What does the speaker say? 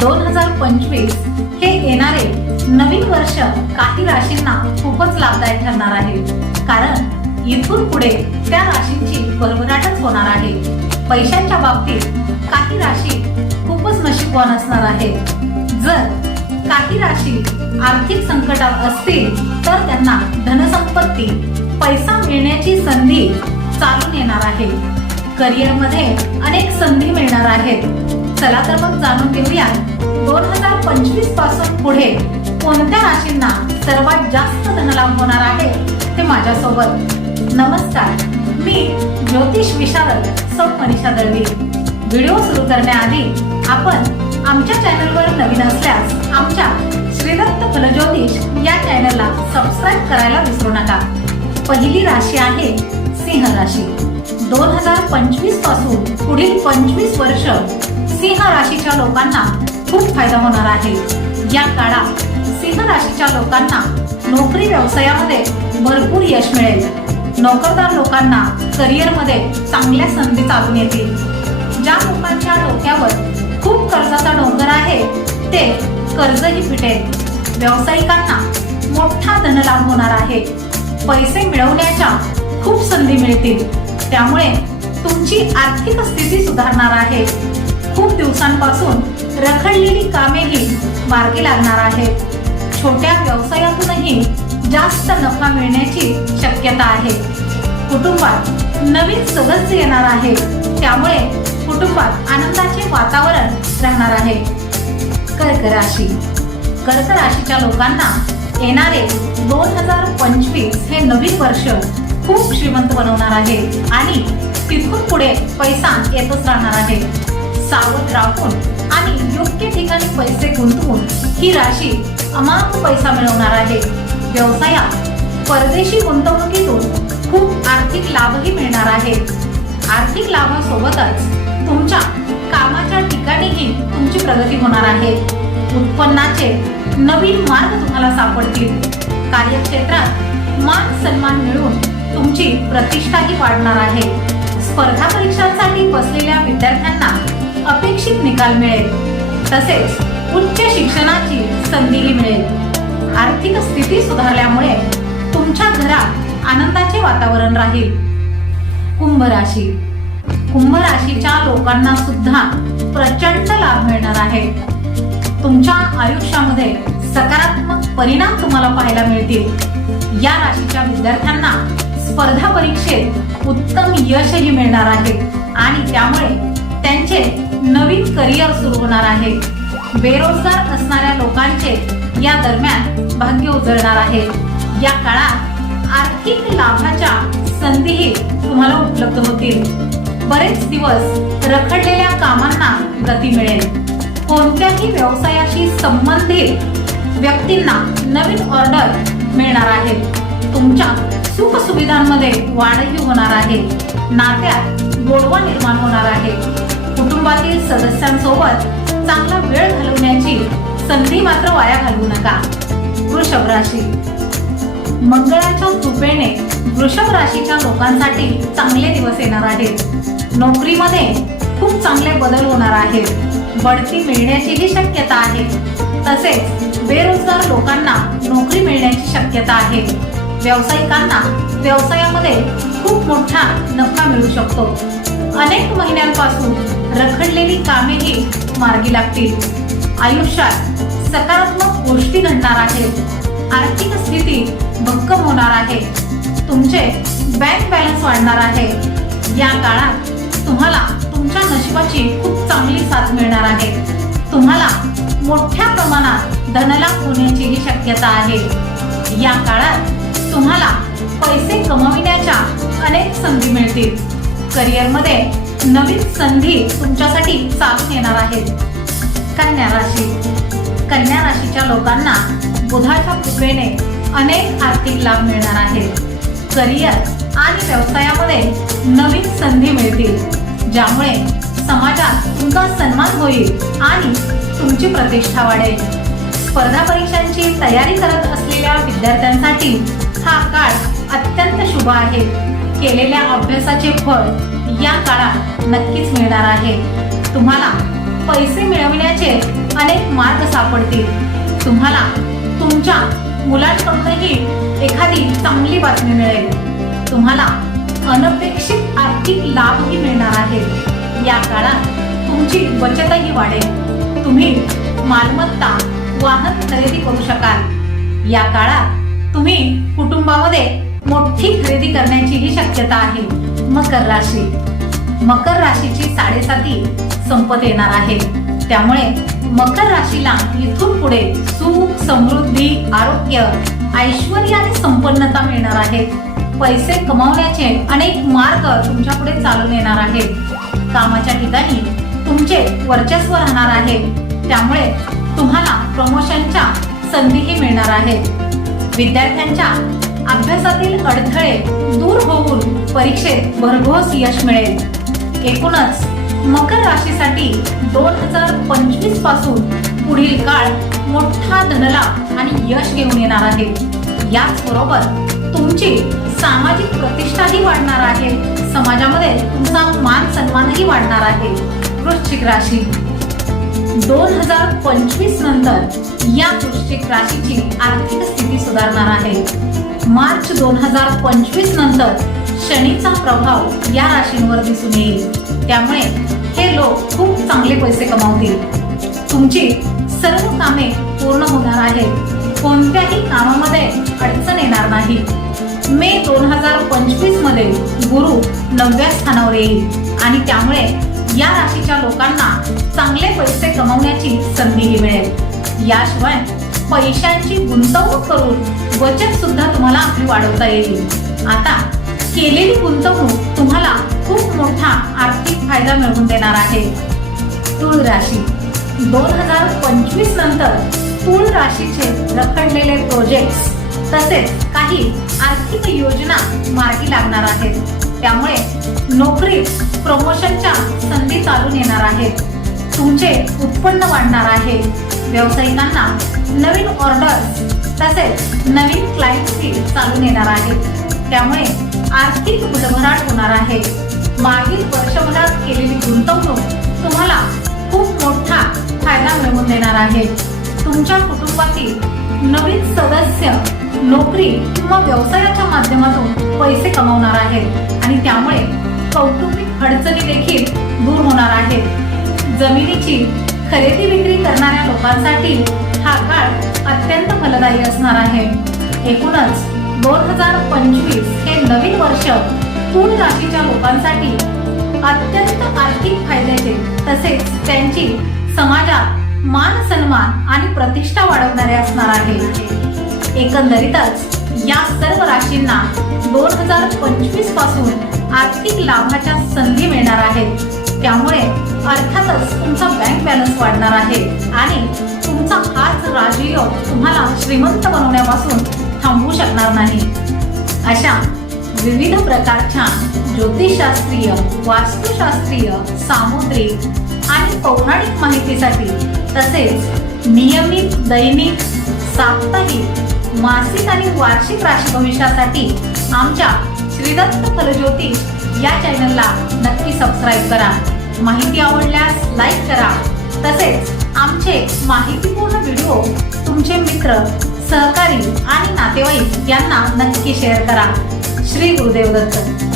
दोन हजार पंचवीस हे येणारे नवीन वर्ष काही राशींना खूपच लाभदायक ठरणार आहे. कारण इथून पुढे त्या राशींची भरभराटच होणार आहे. पैशांच्या बाबतीत काही राशी खूपच नशीबवान असणार आहे. जर काही राशी आर्थिक संकटात असतील तर त्यांना धनसंपत्ती पैसा मिळण्याची संधी चालून येणार आहे. करिअरमध्ये अनेक संधी मिळणार आहेत. चला तर मग जाणून घेऊया. दोन हजार पंचवीसपासून पुढे कोणत्या राशींना सर्वात जास्त धनलाभ होणार आहे ते माझ्यासोबत? नमस्कार. मी ज्योतिष विशारद सौ मनीषा दळवी. व्हिडिओ सुरू करण्याआधी आपण आमच्या चॅनलवर नवीन असल्यास आमच्या श्रीदत्त फलज्योतिष या चॅनलला सबस्क्राईब करायला विसरू नका. पहिली राशी आहे सिंह राशी. दोन हजार पंचवीसपासून पुढील पंचवीस वर्ष सिंह राशीच्या लोकांना खूप फायदा होणार आहे. या काळात सिंह राशीच्या लोकांना नोकरी व्यवसायामध्ये भरपूर यश मिळेल. नोकरदार लोकांना करिअरमध्ये चांगल्या संधी चालून येतील. ज्या लोकांच्या डोक्यावर खूप कर्जाचा डोंगर आहे ते कर्जही फिटेल व्यावसायिकांना मोठा धनलाभ होणार आहे. पैसे मिळवण्याच्या खूप संधी मिळतील. त्यामुळे तुमची आर्थिक स्थिती सुधारणार आहे. खूप दिवसांपासून रखडलेली कामेही मार्गी लागणार आहेत. छोट्या व्यवसायातूनही जास्त नफा मिळण्याची शक्यता आहे. कुटुंबात नवीन सदस्य येणार आहे. त्यामुळे कुटुंबात आनंदाचे वातावरण राहणार आहे. कर्क राशी. कर्क राशीच्या लोकांना येणारे दोन हजार पंचवीस हे नवीन वर्ष खूप श्रीमंत बनवणार आहे आणि तिथून पुढे पैसा येतच राहणार आहे. सावध राहून आणि योग्य ठिकाणी पैसे गुंतवून ही राशी अमाप पैसा मिळवणार आहे. व्यवसायात परदेशी गुंतवणुकीतून खूप आर्थिक लाभही मिळणार आहे. आर्थिक लाभासोबतच तुमच्या कामाच्या ठिकाणीही तुमची प्रगती होणार आहे. उत्पन्नाचे नवीन मार्ग तुम्हाला सापडतील. कार्यक्षेत्रात मान सन्मान मिळून तुमची प्रतिष्ठाही वाढणार आहे. स्पर्धा परीक्षांसाठी बसलेल्या विद्यार्थ्यांना अपेक्षित निकाल मिळेल. तसेच उच्च शिक्षणाची संधीही मिळेल. आर्थिक स्थिती सुधारल्यामुळे तुमच्या घरात आनंदाचे वातावरण राहील. कुंभ राशी कुंभ राशीच्या लोकांना सुद्धा प्रचंड लाभ मिळणार आहे. तुमच्या आयुष्यामध्ये सकारात्मक परिणाम तुम्हाला पाहायला मिळतील. या राशीच्या विद्यार्थ्यांना स्पर्धा परीक्षेत उत्तम यशही मिळणार आहे. आणि त्यामुळे त्यांचे नवीन करिअर सुरू होणार आहे. बेरोजगार असणाऱ्या लोकांचे या दरम्यान भाग्य उजळणार आहे. या काळात आर्थिक लाभाच्या संधीही तुम्हाला उपलब्ध होतील. बरेच दिवस रखडलेल्या कामांना गती मिळेल. कोणत्याही व्यवसायाशी संबंधित व्यक्तींना नवीन ऑर्डर मिळणार आहे. तुमच्या सुख सुविधांमध्ये वाढही होणार आहे. नात्यात गोडवा निर्माण होणार आहे. कुटुंबातील सदस्यांसोबत चांगला वेळ घालवण्याची संधी मात्र वाया घालवू नका. वृषभ राशी. मंगळाच्या कृपेने वृषभ राशीच्या लोकांसाठी चांगले दिवस येणार आहेत. नोकरीमध्ये खूप चांगले बदल होणार आहेत. बढती मिळण्याचीही शक्यता आहे. तसेच बेरोजगार लोकांना नोकरी मिळण्याची शक्यता आहे. व्यावसायिकांना व्यवसायामध्ये खूप मोठा नफा मिळू शकतो. अनेक महिन्यांपासून रखडलेली कामेही मार्गी लागतील. आयुष्यात सकारात्मक गोष्टी घडणार आहेत. आर्थिक स्थिती भक्कम होणार आहे. तुमचे बँक बॅलन्स वाढणार आहे. या काळात तुम्हाला तुमच्या नशिबाची खूप चांगली साथ मिळणार आहे. तुम्हाला मोठ्या प्रमाणात धनलाभ होण्याचीही शक्यता आहे. या काळात तुम्हाला पैसे कमविण्याच्या अनेक संधी मिळतील. करिअरमध्ये नवीन संधी तुमच्यासाठी चालून येणार आहेत. कन्या राशी. कन्या राशीच्या लोकांना बुधाच्या कृपेने अनेक आर्थिक लाभ मिळणार आहेत. करिअर आणि व्यवसायामध्ये नवीन संधी मिळतील. ज्यामुळे समाजात तुमचा सन्मान होईल आणि तुमची प्रतिष्ठा वाढेल. स्पर्धा परीक्षांची तयारी करत असलेल्या विद्यार्थ्यांसाठी हा काळ अत्यंत शुभ आहे. केलेल्या अभ्यासाचे फळ या काळात नक्कीच मिळणार आहे. तुम्हाला पैसे मिळवण्याचे अनेक मार्ग सापडतील. तुम्हाला तुमच्या मुलांकडूनही एखादी चांगली बातमी मिळेल. तुम्हाला अनपेक्षित आर्थिक लाभही मिळणार आहे. या काळात तुमची बचतही वाढेल. तुम्ही मालमत्ता वाहन खरेदी करू शकाल. या काळात तुम्ही कुटुंबामध्ये मोठी खरेदी करण्याचीही शक्यता आहे. मकर राशी. मकर राशीची साडेसाती संपत येणार आहे. त्यामुळे मकर राशीला इथून पुढे सुख समृद्धी आरोग्य ऐश्वर आणि संपन्नता मिळणार आहे. पैसे कमावण्याचे अनेक मार्ग तुमच्यापुढे चालून येणार आहेत. कामाच्या ठिकाणी तुमचे वर्चस्व राहणार आहे. त्यामुळे तुम्हाला प्रमोशनच्या संधीही मिळणार आहेत विद्यार्थ्यांच्या अभ्यासातील अडथळे दूर होऊन परीक्षेत भरघोस यश मिळेल. एकूणच मकर राशीसाठी दोन हजार पंचवीसपासून पुढील काळ मोठा धनलाभ आणि यश घेऊन येणार आहे. याचबरोबर तुमची सामाजिक प्रतिष्ठाही वाढणार आहे. समाजामध्ये तुमचा मान सन्मानही वाढणार आहे. वृश्चिक राशी. दोन हजार पंचवीस नंतर या वृश्चिक राशीची आर्थिक स्थिती सुधारणार आहे. मार्च दोन हजार पंचवीस नंतर शनीचा प्रभाव या राशींवर दिसून येईल. त्यामुळे हे लोक खूप चांगले पैसे कमावतील. तुमची सर्व कामे पूर्ण होणार आहेत. कोणत्याही कामामध्ये अडचण येणार नाही. मे दोन हजार पंचवीसमध्ये गुरु नवव्या स्थानावर येईल आणि त्यामुळे या राशीच्या लोकांना चांगले पैसे कमवण्याची संधी मिळेल. याशिवाय पैशांची गुंतवणूक करून बचत सुद्धा तुम्हाला आपली वाढवता येईल. आता केलेली गुंतवणूक तुम्हाला खूप मोठा आर्थिक फायदा मिळवून देणार आहे. तुळ राशी. दोन हजार पंचवीस नंतर तुळ राशीचे रखडलेले प्रोजेक्ट्स तसेच काही आर्थिक योजना मार्गी लागणार आहेत. त्यामुळे नोकरीत प्रमोशनच्या संधी चालून येणार आहेत. तुमचे उत्पन्न वाढणार आहे. व्यावसायिकांना नवीन ऑर्डर तसेच नवीन क्लायंटशी चालून येणार आहेत त्यामुळे आर्थिक उलभराट होणार आहे. मागील वर्षभरात केलेली गुंतवणूक तुम्हाला खूप मोठा फायदा मिळवून देणार आहे. तुमच्या कुटुंबातील नवीन सदस्य नोकरी किंवा व्यवसायाच्या माध्यमातून पैसे कमावणार आहेत. आणि त्यामुळे कौटुंबिक अडचणी देखील दूर होणार आहेत. जमिनीची खरेदी विक्री करणाऱ्या लोकांसाठी हा काळ अत्यंत फलदायी असणार आहे. एकूणच दोन हजार पंचवीस हे नवीन वर्ष तूळ राशीच्या लोकांसाठी अत्यंत आर्थिक फायद्याचे तसेच त्यांची समाजात मान सन्मान आणि प्रतिष्ठा वाढवणारे असणार आहे. एकंदरीतच या सर्व राशींना दोन हजार पंचवीसपासून आर्थिक लाभाच्या संधी मिळणार आहेत. त्यामुळे अर्थातच तुमचा बँक बॅलन्स वाढणार आहे आणि तुमचा हाच राजयोग तुम्हाला श्रीमंत बनवण्यापासून थांबवू शकणार नाही. अशा विविध प्रकारच्या ज्योतिषशास्त्रीय वास्तुशास्त्रीय सामुद्रिक आणि पौराणिक माहितीसाठी तसेच नियमित दैनिक साप्ताहिक मासिक आणि वार्षिक राशी भविष्यासाठी आमच्या श्रीदत्त फलज्योतिष या चॅनलला नक्की सबस्क्राईब करा. माहिती आवडल्यास लाईक करा. तसेच आमचे माहितीपूर्ण व्हिडिओ तुमचे मित्र सहकारी आणि नातेवाईक यांना नक्की शेअर करा. श्री गुरुदेव दत्त.